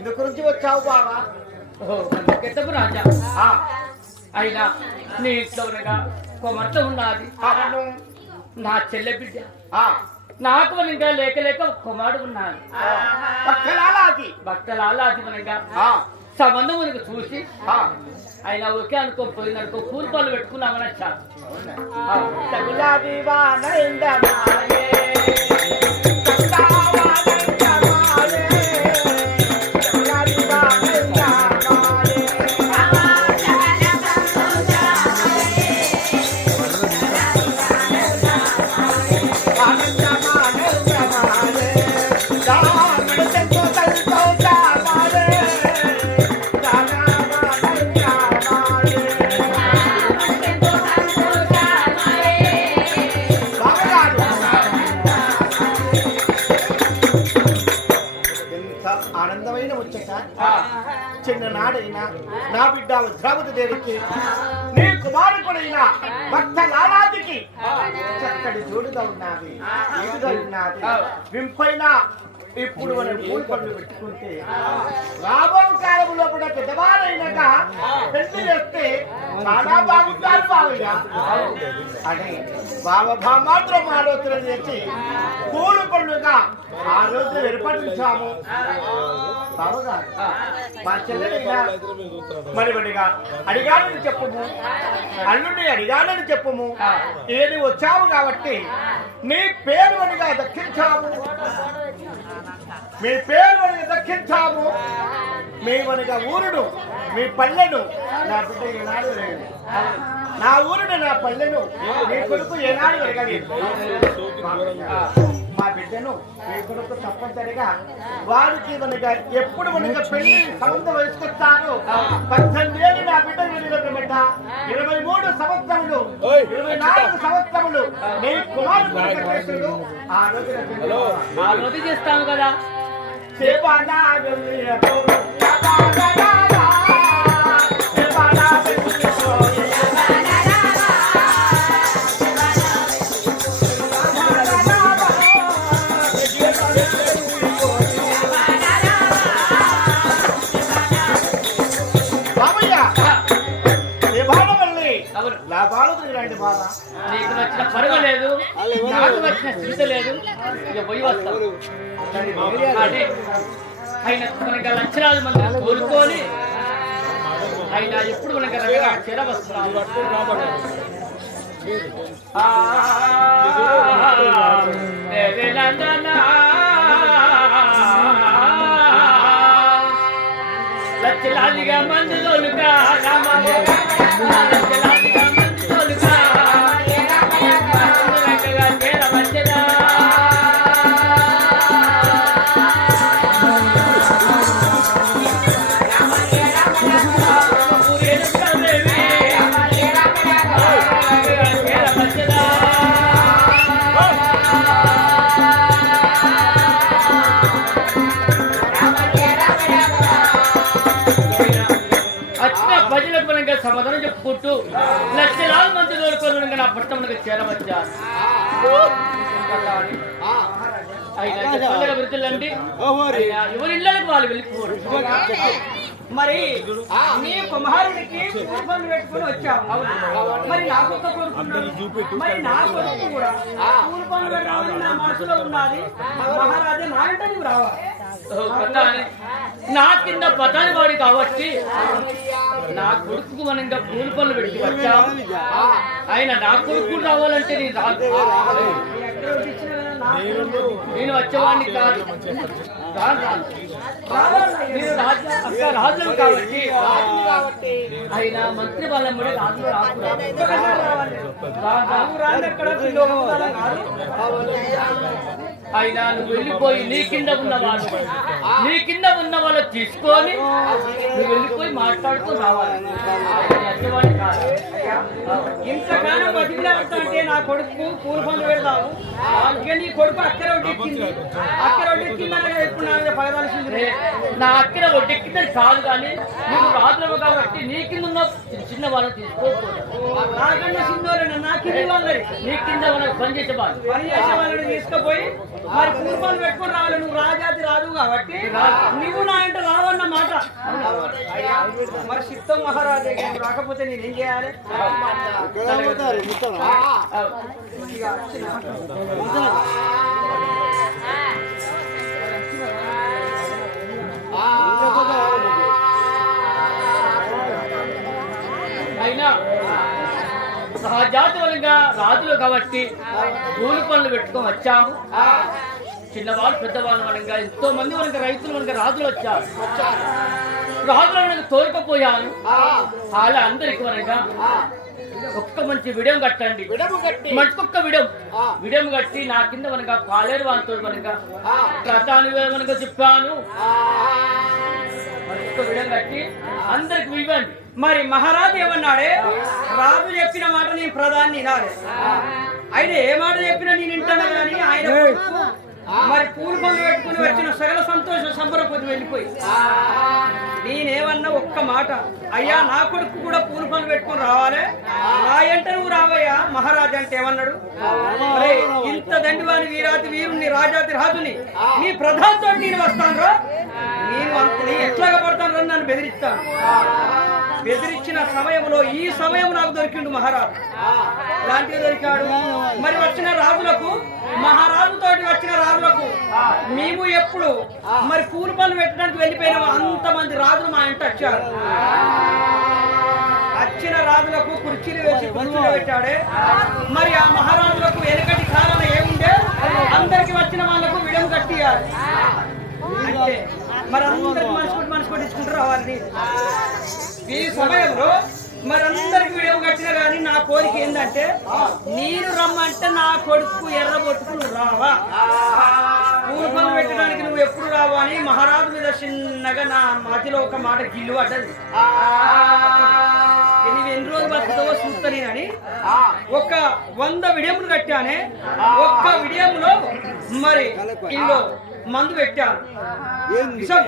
ఎందుకు గురించి వచ్చావు బావా? కెత్తపు రాజా. అయినా నీ ఇంట్లో ఉండగా కొమర్త ఉన్నది. నా చెల్లె బిడ్డ. నాకు మనగా లేక లేక కుమారుడు ఉన్నాడు. పక్కలాలాది. భక్తుల ఆలాది మనగా సంబంధం మనకు చూసి ఆయన ఓకే అనుకో పోయిందనుకో కూలి పనులు పెట్టుకున్నామని వచ్చా చిన్ననాడైనా నా బిడ్డ ద్రౌపది దేవికి నీ కుమారుడైన భక్త లాలాదికి చక్కటి జోడుగా ఉన్నది ఎదుగా ఉన్నది వింపైన ఇప్పుడు మనం పూల పనులు పెట్టుకుంటే రాబో కాలంలో కూడా పెద్దవారైనాక పెళ్ళి చేస్తే చాలా బాగుంటారు బావయ్య. అని బాబా మాత్రం ఆలోచన చేసి పూలు పనులుగా ఆ రోజు ఏర్పడించాము మా మరిగా అడిగానని చెప్పుము. అల్లుడిని అడిగానని చెప్పుము. ఏది వచ్చావు కాబట్టి నీ పేరు అనిగా దక్కించాము మీ పేరు అనిగా దక్కించాము మేమనగా ఊరును మీ పల్లెను. నా బిడ్డ ఏనాడు నా ఊరును నా పల్లెను. నీ కొడుకు ఏనాడు ఎరగలేదు మా బిడ్డను కొడుకు తప్పనిసరిగా వారికి మనగా ఎప్పుడు మనగా పెళ్ళి సంబంధం వేసుకొస్తారు పద్దెనిమిది ఏళ్ళు నా బిడ్డ బిడ్డ ఇరవై మూడు సంవత్సరములు ఇరవై నాలుగు సంవత్సరములు నీ కుమారుడు ఆ రోజు చేస్తాను కదా. సేవనా ఇలాంటి బాధ. నీకు నచ్చిన పర్వాలేదు నాకు నచ్చిన స్థితి లేదు ఇక పోయి వస్తాను అదే ఆయన మనకి లక్షలాది మంది కోరుకొని ఆయన ఎప్పుడు మనకి రకరకాల ఆ. లక్షలాదిగా నా భర్త మనకి చేరవచ్చారు అయినా చెప్పలేక వృద్ధులండి. ఎవరి ఇళ్ళకి వాళ్ళు వెళ్ళిపోరు? మరి నీ కుమారుడికి పూర్వలు పెట్టుకుని వచ్చావు మరి నాకు ఒక కొడుకున్నాడు మరి నా కొడుకు కూడా పూర్వలు పెట్టాలని నా మనసులో ఉన్నది. మహారాజా నా నువ్వు రావాలి. నా కింద పతాని వాడి కాబట్టి నా కొడుకు మనం ఇంకా పూలు పనులు పెట్టి వచ్చాం. ఆయన నా కొడుకు రావాలంటే నేను రాదు నేను వచ్చేవాడిని కాదు. రాను, రాజులు కాబట్టి ఆయన మంత్రి బలం కూడా రాజులు నువ్వు ఆయన నువ్వు వెళ్ళిపోయి నీ కింద ఉన్న వాళ్ళు నీ కింద ఉన్న వాళ్ళు తీసుకొని నువ్వు వెళ్ళిపోయి మాట్లాడుతూ రావాలి. ఆయన ఇంతగానో బతికిలాడుతుంటే నా కొడుకు పూల పనులు అందుకే నీ కొడుకు అక్కర వడ్డెక్కింది అక్కర వడ్డెక్కిందని ఇప్పుడు నా మీద పడవలసింది రే, నా అక్కిన ఒడ్డెక్కిందని కాదు కానీ నువ్వు రాజులవు కాబట్టి నీ కింద ఉన్న చిన్న వాళ్ళని తీసుకోకూడదు నాకన్నా సింధోరేనా నా కింది వాళ్ళని నీ కింద మనకు పని చేసే వాళ్ళు. పని చేసే వాళ్ళని తీసుకుపోయి మరి పూర్వాలు పెట్టుకొని రావాలి. నువ్వు రాజాతి రాదు కాబట్టి నువ్వు నా ఇంట చిత్తం మహారాజా రాకపోతే నేనేం చేయాలి. అయినా సహజాతి వలంగా రాజులు కాబట్టి కూలి పనులు పెట్టుకొని వచ్చాము. చిన్నవాళ్ళు పెద్దవాళ్ళు వలంగా ఎంతో మంది మనకి రైతులు మనకి రాజులు వచ్చారు. రాజులు మనకి తోలుకపోయాను. అలా అందరికి మనగా ఒక్క మంచి విడయం కట్టండి. విడము కట్టి. మటుకొక్క విడం విడం కట్టి నా కింద మనగా పాలేరు వాళ్ళతో మనగా రథాన్ని మనగా చెప్పాను. విడం కట్టి అందరికి ఇవ్వండి మరి మహారాజు ఏమన్నాడే? రాజు చెప్పిన మాట నేను ప్రధాని వినాలి ఆయన ఏ మాట చెప్పినా నేను వింటాను కానీ ఆయన మరి పూలు పనులు పెట్టుకుని వచ్చిన సకల సంతోష సంబరపతి వెళ్ళిపోయి. నేనేమన్నా ఒక్క మాట అయ్యా నా కొడుకు కూడా పూలు పనులు పెట్టుకుని రావాలి? నా ఎంట నువ్వు రావయ్యా? మహారాజు అంటే ఏమన్నాడు? ఇంత దండివాని వీరాతి వీరుణ్ణి రాజాతి రాజుని నీ ప్రధానతో నేను వస్తాను రా నేను ఎట్లాగా పడతాను నన్ను బెదిరిస్తాను. బెదిరించిన సమయంలో ఈ సమయం నాకు దొరికిండు మహారాజు. ఇలాంటివి దొరికాడు? మరి వచ్చిన రాజులకు మహారాజుతో వచ్చిన రాజులకు మేము ఎప్పుడు మరి కూలి పనులు పెట్టడానికి అంత అంతమంది రాజులు మా ఇంట వచ్చారు. వచ్చిన రాజులకు కుర్చీలు వేసి కుర్చీలు పెట్టాడే. మరి ఆ మహారాజులకు వెనకటి కాలం ఏముండే? అందరికి వచ్చిన వాళ్ళకు విడం కట్టియాలి అంటే మరి అందరికి మనసు కొట్టి ఇచ్చుకుంటారు వాళ్ళని రావాలి. ఈ సమయంలో మరి అందరికి విడవ కట్టినా కానీ నా కోరిక ఏంటంటే నేను రమ్మంటే నా కొడుకు ఎర్రబొట్టుకు నువ్వు రావా? పనులు పెట్టడానికి నువ్వు ఎప్పుడు రావా అని మహారాజు మీద చిన్నగా నా మతిలో ఒక మాట గిల్లు పడ్డది. నువ్వు ఎన్ని రోజులు బతుకుతావో చూస్తా నేనని ఒక వంద విడియములు కట్టానే ఒక్క విడియములో మరి ఇల్లు మందు పెట్టాను. విషం.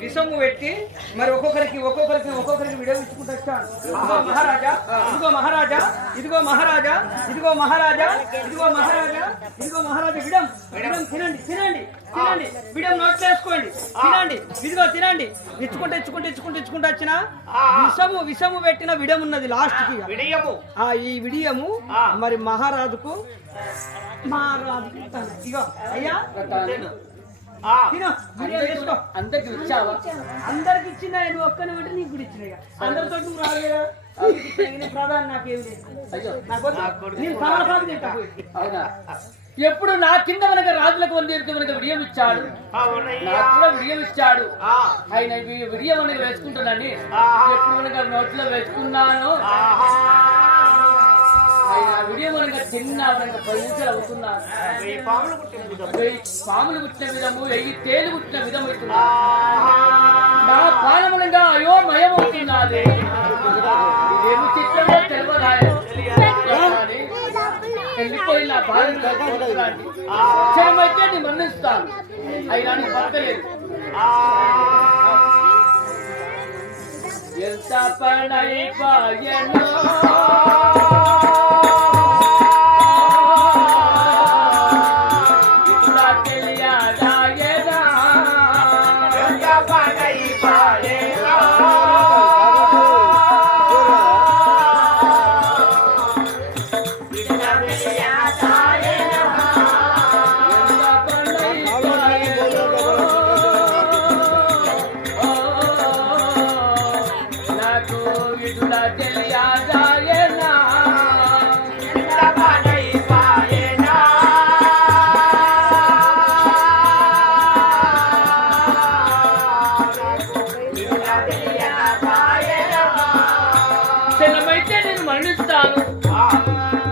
విషము పెట్టి మరి ఒక్కొక్కరికి ఒక్కొక్కరికి ఒక్కొక్కరికి ఇచ్చుకుంటూ వచ్చాను ఇదిగో మహారాజా ఇదిగో మహారాజా ఇదిగో మహారాజా ఇదిగో మహారాజా ఇదిగో మహారాజా ఇదిగో మహారాజా విడం విడం తినండి తినండి తినండి. విడం నోట్లో వేసుకోండి తినండి. ఇదిగో తినండి. ఇచ్చుకుంటే ఇచ్చుకుంటే ఇచ్చుకుంటే ఇచ్చుకుంటే వచ్చిన విషము విషము పెట్టిన విడం ఉన్నది లాస్ట్కి విడియము. ఆ ఈ విడియము మరి మహారాజుకు మహారాజుకు ఇస్తాను. ఇగో అయ్యా. అందరికి ఇచ్చావా? అందరికి ఇచ్చిన నువ్వు ఒక్కని ఒకటి నీకు కూడా ఇచ్చిన. అందరితో నువ్వు రాలేదా? ప్రధాని నాకేం లేదు. ఎప్పుడు నా కింద మనక రాజులకు వంద మనకు విడియం ఇచ్చాడు. కూడా విడియం ఇచ్చాడు. ఆయన విడియం మనకి వేసుకుంటానని ఆహా. ఎప్పుడు మనకు నోట్లో వేసుకున్నాను. ఆయన విడియం మనకు చిన్న పది నిమిషాలు పాములు పుట్టిన విధము వెయ్యి తేలు పుట్టిన విధం నా పాలములంగా అయోమయమవుతున్నది ఇదేమి చిత్రంలో తెలియదాయ వెళ్ళిపోయి నా బాధను క్షణమైతే నీ మన్నిస్తాను. అయినా నీ పక్కలేదు ఎంత పడైపోయెనో. మరణిస్తాను.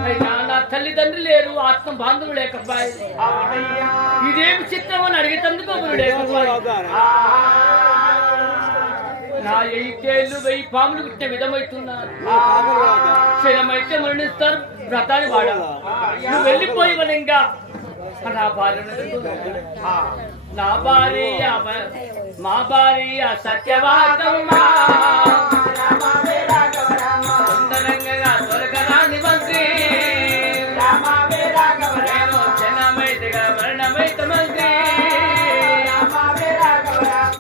అయినా నా తల్లిదండ్రులు లేరు ఆత్మ బాంధవులు లేకపోయి. ఇదేమి చిత్రం అని అడిగేటందుకు లేకపోయి నా ఎయిటేళ్ళు వెయ్యి పాములు పుట్టిన విధమవుతున్నారు క్షణమైతే మరణిస్తారు వ్రతాన్ని వాడాలి నువ్వు వెళ్ళిపోయి ఇంకా నా భార్య నా భార్య మా భార్య సత్యవాకమ్మ